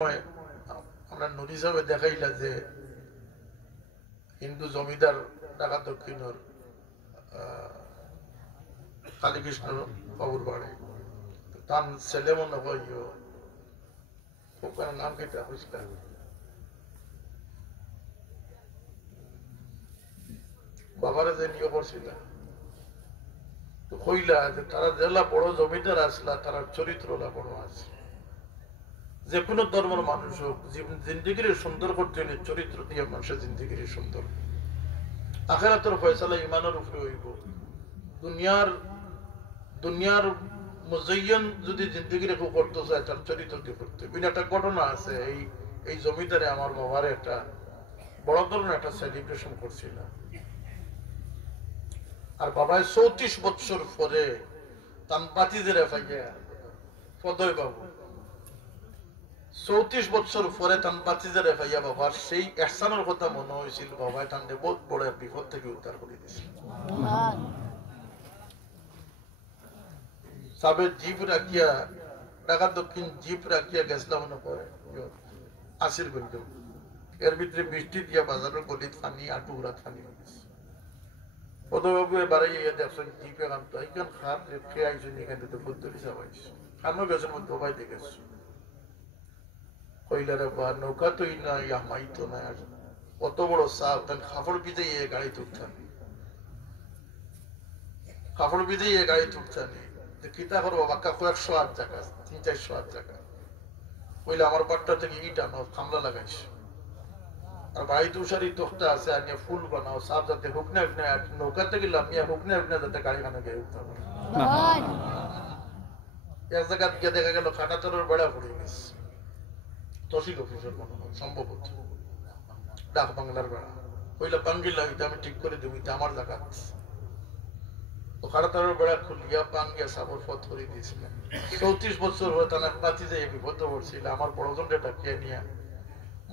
আমরা নুরি সাহেব দেখাইলা যে হিন্দু জমিদার ঢাকা দক্ষিণের কালীকৃষ্ণ বাবুর বাড়ি তার ছেলে মনে হইও ওখানে নাম কেটে বুঝলেন বাবারে যে নিয়ে করছিল তো কইলা যে তারা জেলা বড় জমিদার আসলা তারা চরিত্রলা বড় আছে যে কোনো ধর্মের মানুষ হোক জিন্দিগির সুন্দর করতে হলে চরিত্র দিয়ে মানুষের জিন্দিগির সুন্দর আখিরাতের ফয়সালা ইমানের উপরে হইব দুনিয়ার মুজাইয়ান যদি জিন্দিগির কেউ করতে চায় তার চরিত্র দিয়ে করতে হবে। একটা ঘটনা আছে এই জমিদারে আমার বাবারে একটা বড় ধরনের একটা সেলিব্রেশন করছিল আর বাবায় 34 বছর পরে তান বাতিদের পাইয়া পদয় বাবু 34 বছর পরে তান বাতিজারে ভাইয়া বাবার সেই এহসানের কথা মনে হয়েছিল বাবা তান্ডে বহুত বড় বিপদ থেকে উদ্ধার করে দিয়েছিল সাবে জিপ রাখিয়া ঢাকা দক্ষিণ জিপ রাখিয়া গেছিলাম মনে করে আসির গঞ্জ এর ভিতরে বৃষ্টি দিয়া বাজারের গলিত পানি আটুরা পানি হয়েছে পদবাবু এবারে দেখছেন জিপে কান্ত এইখান খার খেয়ে আইসুন এখান থেকে বুদ্ধি চাবাইছে খানো গেছেন মধ্যে ভাই দেখেছে কইলারে বা নৌকা তো না ইয়া মাইতো না অত বড় সাপ তান কাপড় বিদে গাড়ি তুলতাম কাপড় বিদে গাড়ি তুলতাম কিতা করবো বাক্কা কয়েকশো 8 টাকা 300-400 টাকা কইলে আমার বাট্টা থেকে ইট আনো খামলা লাগাইছ আর ভাই তুষারি তোখটা আছে আর ফুল বানাও সাপ যাতে হুকনে হুকনে নৌকা থেকে লামিয়া হুকনে হুকনে যাতে গাড়ি খানা গিয়ে উঠতে পারে এক জায়গা গিয়ে দেখা গেল খাটাতরের বেড়া পড়ে গেছে তহসিল অফিসের মনে হয় সম্ভবত ডাক বাংলার বেড়া কইলা পাঙ্গিলা এটা আমি ঠিক করে দেবো এটা আমার জায়গা তো খাটাতরের বেড়া খুলিয়া পাঙ্গিয়া সাবর পথ করে দিয়েছিলেন 34 বছর হয়ে তার বাতি যাই বিপদ পড়ছিল আমার বড়জনটা ডাকিয়ে নিয়ে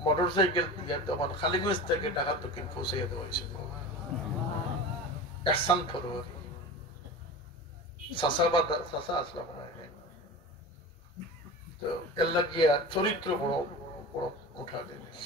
মোটর সাইকেল দিয়ে তখন খালিগঞ্জ থেকে ঢাকা দক্ষিণ পৌঁছাইয়া দেওয়া হয়েছিল এহসান ফরওয়ারি চাষা আসলাম তো এর লাগিয়া চরিত্র বড় বড় উঠা জিনিস